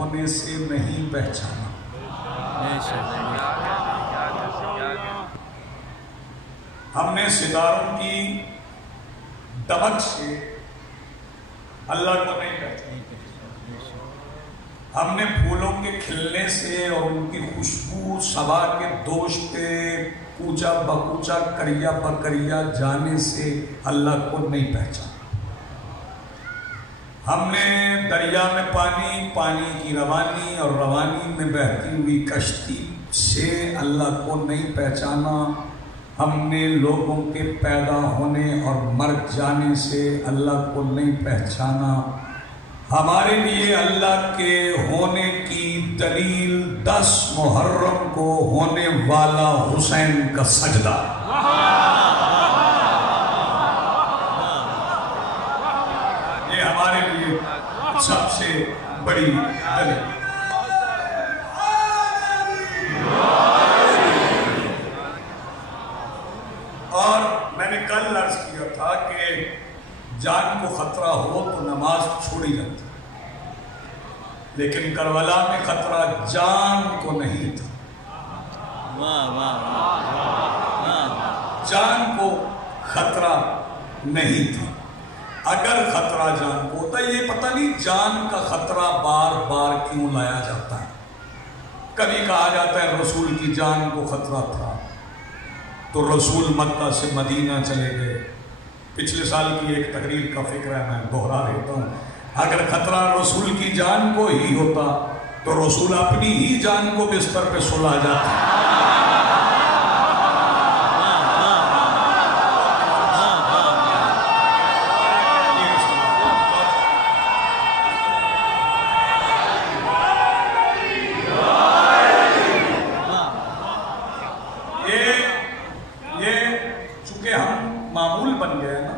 ہونے سے نہیں پہچانا. ہم نے ستاروں کی دمک سے اللہ کو نہیں پہچانا. ہم نے پھولوں کے کھلنے سے اور ان کی خوشبو صبا کے دوش پہ کوچا بکوچا کریا بکریا جانے سے اللہ کو نہیں پہچانا. ہم نے دریا میں پانی، پانی کی روانی اور روانی میں بہتی ہوئی کشتی سے اللہ کو نہیں پہچانا. ہم نے لوگوں کے پیدا ہونے اور مر جانے سے اللہ کو نہیں پہچانا. ہمارے لیے اللہ کے ہونے کی دلیل 10 محرم کو ہونے والا حسین کا سجدہ. یہ ہمارے لیے سب سے بڑی دلیل. اور میں نے کل عرض کیا تھا کہ جان کو خطرہ ہو تو نماز چھوڑی جاتی، لیکن کربلا میں خطرہ جان کو نہیں تھا. جان کو خطرہ نہیں تھا. اگر خطرہ جان کو ہوتا، یہ پتہ نہیں جان کا خطرہ بار بار کیوں لایا جاتا ہے. کبھی کہا جاتا ہے رسول کی جان کو خطرہ تھا تو رسول مکہ سے مدینہ چلے گئے. پچھلے سال کی ایک تقریر کا فکر ہے، میں دوہرا دیتا ہوں. اگر خطرہ رسول کی جان کو ہی ہوتا تو رسول اپنی ہی جان کو بستر پہ سلا جاتا. یہ چونکہ ہم معمول بن گئے نا،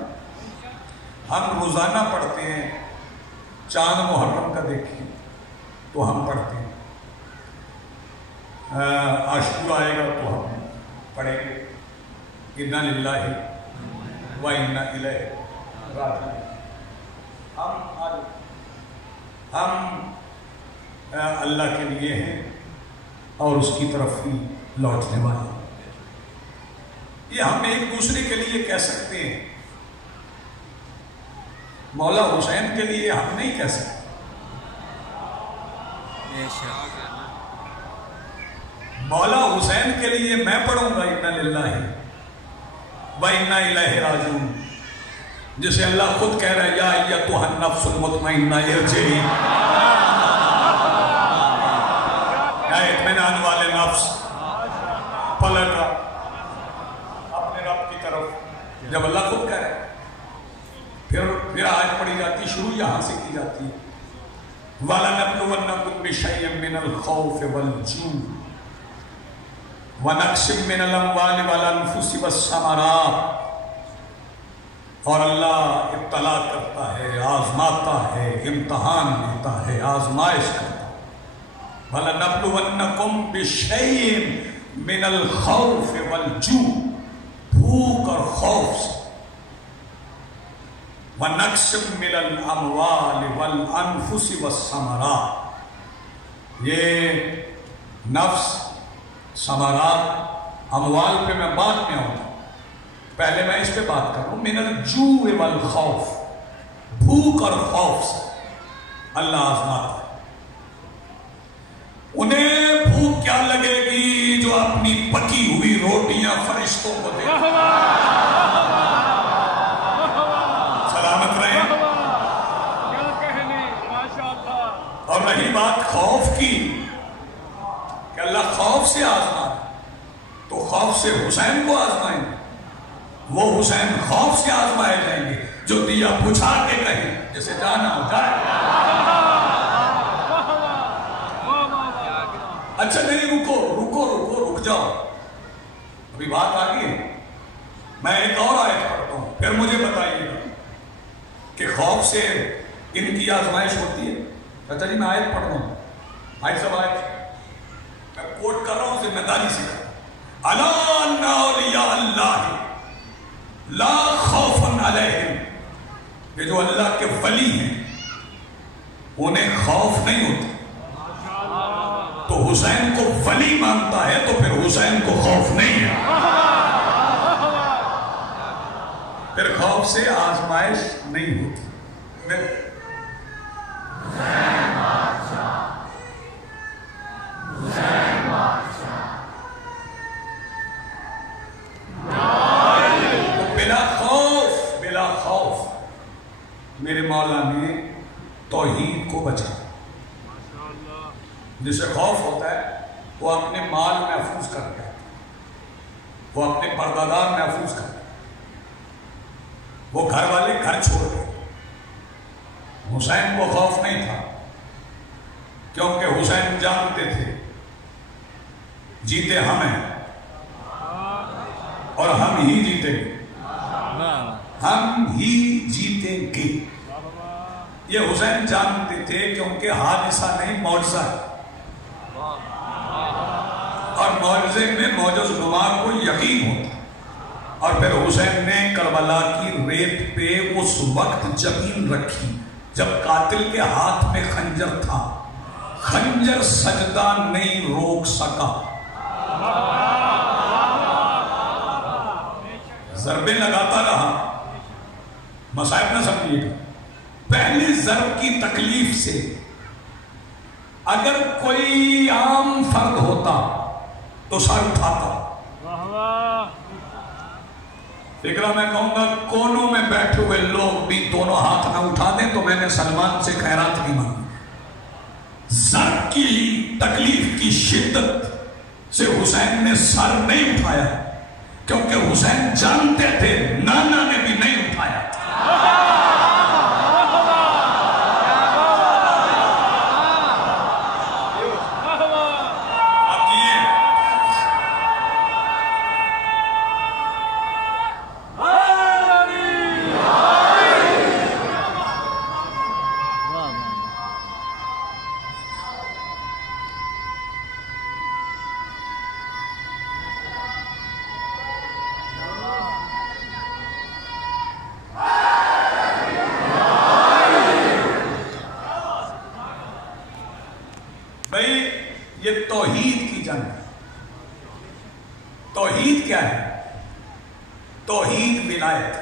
ہم روزانہ پڑھتے ہیں. چاند محرم کا دیکھیں تو ہم پڑھتے ہیں، عاشور آئے گا تو ہم پڑھیں گے انا للہ و انا الیہ راجعون. ہم اللہ کے لیے ہیں اور اس کی طرف ہی لوٹنے والے. یہ ہم ایک دوسرے کے لیے کہہ سکتے ہیں، مولا حسین کے لیے ہم نہیں کہہ سکتے. مولا حسین کے لیے میں پڑھوں گا انا للہ و انا الیہ راجعون، جسے اللہ خود کہہ رہا ہے یا ایتھا النفس المطمئنہ ارجعی، اے اطمینان والے نفس پلٹ اپنے رب کی طرف. جب اللہ خود کہہ رہا ہے پھر آیت پڑھی جاتی، شروع یہاں سے کی جاتی ہے وَلَنَبْلُوَنَّكُمْ بِشَيْءٍ مِّنَ الْخَوْفِ وَالْجُوعِ وَنَقْصٍ مِّنَ الْأَمْوَالِ وَالْأَنفُسِ وَالثَّمَرَاتِ. اور اللہ ابتلا کرتا ہے، آزماتا ہے، امتحان لیتا ہے، آزمائش کرتا ہے. وَلَنَبْلُوَنَّكُمْ بِشَيْءٍ مِّنَ الْخَوْفِ وَالْجُوعِ، بھوک اور خوف سے، وَنَقْصٍ مِّنَ الْأَمْوَالِ وَالْأَنفُسِ وَالثَّمَرَاتِ. یہ نفس، ثمرات، اموال پہ میں بعد میں آؤں گا، پہلے میں اس پہ بات کر رہا ہوں. مِنَ الْجُوعِ وَالْخَوْفِ، بھوک اور خوف سے اللہ آزماتا ہے. انہیں بھوک کیا لگے گی جو اپنی پکی ہوئی روٹیاں فرشتوں کو دے. اور رہی بات خوف کی کہ اللہ خوف سے آزمائے، تو خوف سے حسین کو آزمائیں گے. وہ حسین خوف سے آزمائے جائیں گے جو دیا بجھا کے کہیں جسے جانا ہو جائے. اچھا نہیں، رک جاؤ، ابھی بات آگئی ہے. میں ایک اور آیت پڑھتا ہوں، پھر مجھے بتائیے گا کہ خوف سے ان کی آزمائش ہوتی ہے. اچھا جی میں آیت پڑھ رہا ہوں، آیت سب آیت میں کوٹ کر رہا ہوں ذمہ داری سے. الا ان اولیاء اللہ لا خوف علیہم، یہ جو اللہ کے ولی ہیں انہیں خوف نہیں ہوتا. حسین کو ولی مانتا ہے تو پھر حسین کو خوف نہیں ہے، پھر خوف سے آزمائش نہیں ہوتی۔ بلا خوف میرے مولا نے توحید کو بچا۔ جسے خوف ہوتا ہے وہ اپنے مال محفوظ کر گیا، وہ اپنے پردہ دار محفوظ کر گیا، وہ گھر والے گھر چھوڑ گئے۔ حسین کو خوف نہیں تھا کیونکہ حسین جانتے تھے جیتے ہم ہیں اور ہم ہی جیتیں گے، ہم ہی جیتیں گے۔ یہ حسین جانتے تھے کیونکہ حادثہ نہیں معجزہ ہے، اور معجزے میں معجز نما کو یقین ہوتا۔ اور پھر حسین نے کربلا کی ریت پہ اس وقت جبین رکھی جب قاتل کے ہاتھ میں خنجر تھا، خنجر سجدہ نہیں روک سکا، ضربیں لگاتا رہا۔ مصائب نہ سمجھیے گا، پہلی ضرب کی تکلیف سے اگر کوئی عام فرد ہوتا تو سر اٹھاتا۔ فکرہ میں کہوں گا کونوں میں بیٹھے ہوئے لوگ بھی دونوں ہاتھ نہ اٹھا دیں تو میں نے سلمان سے خیرات نہیں مانگی۔ ضرب کی تکلیف کی شدت سے حسین نے سر نہیں اٹھایا کیونکہ حسین جانتے تھے نانا نے بھی نہیں اٹھایا۔ یہ توحید کی جنگ ہے۔ توحید کیا ہے؟ توحید ولایت۔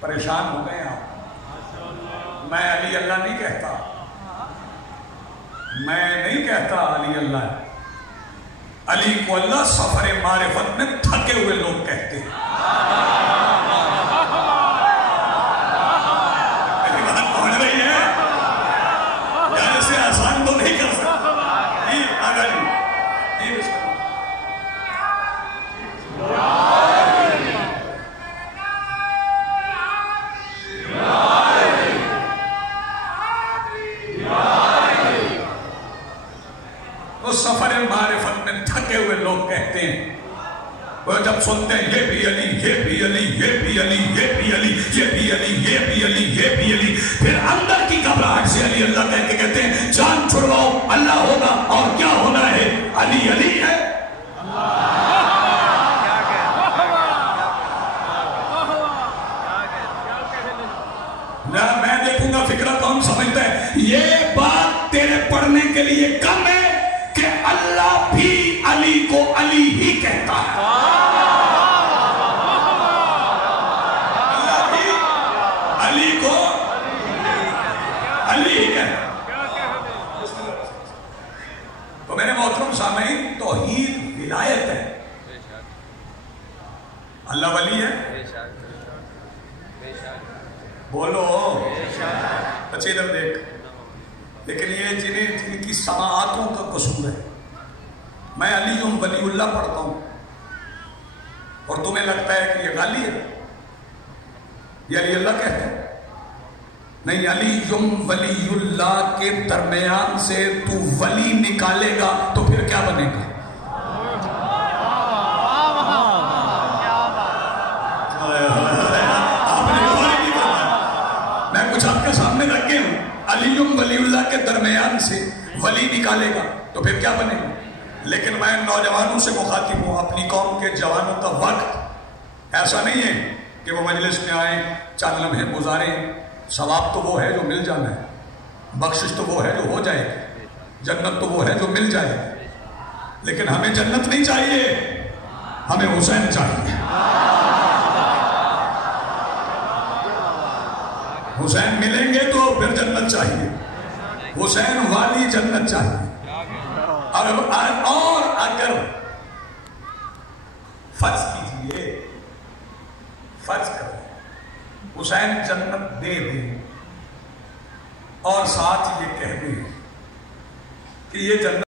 پریشان ہو گئے آپ؟ میں علی اللہ نہیں کہتا، میں نہیں کہتا علی اللہ ہے، علی کو اللہ سفر معرفت میں تھکے ہوئے لوگ کہتے ہیں۔ سفر معرفت میں تھکے ہوئے لوگ کہتے ہیں، وہ جب سنتے ہیں یہ بھی علی، یہ بھی علی، یہ بھی علی، یہ بھی علی، یہ بھی علی، یہ بھی علی، یہ بھی علی، پھر اندر کی گھبراہٹ سے علی اللہ کہہ کے کہتے ہیں جان چھڑواؤ اللہ ہوگا، اور کیا ہونا ہے؟ علی علی ہے۔ میں دیکھوں گا فکرہ کون سمجھتا ہے۔ یہ بات تیرے پڑھنے کے لیے کم ہے کہ اللہ بھی علی کو علی ہی کہتا ہے۔ اللہ بھی علی کو علی ہی کہتا ہے۔ تو میرے محترم سامعین، توحید ولایت ہے۔ اللہ ولی ہے، بولو بچے ادھر دیکھ۔ لیکن یہ جن کی سماعتوں کا قصور ہے۔ میں علی ولی اللہ پڑھتا ہوں اور تمہیں لگتا ہے کہ یہ غالی ہے، یہ علی اللہ کہتے ہیں؟ نہیں، علی ولی اللہ کے درمیان سے تو ولی نکالے گا تو پھر کیا بنے گا؟ میں کچھ آپ کے سامنے رکھے ہوں، علی ولی اللہ کے درمیان سے ولی نکالے گا تو پھر کیا بنے گا؟ لیکن میں نوجوانوں سے مخاطب ہوں، اپنی قوم کے جوانوں کا وقت ایسا نہیں ہے کہ وہ مجلس میں آئیں، چند لمحے گزاریں، ثواب تو وہ ہے جو مل جانا ہے، بخشش تو وہ ہے جو ہو جائے گی، جنت تو وہ ہے جو مل جائے گی، لیکن ہمیں جنت نہیں چاہیے، ہمیں حسین چاہیے۔ حسین ملیں گے تو پھر جنت چاہیے، حسین والی جنت چاہیے۔ اور اگر فرض کیجئے، فرض کریں حسین جنت دے دیں اور ساتھ یہ کہہ دیں کہ یہ جنت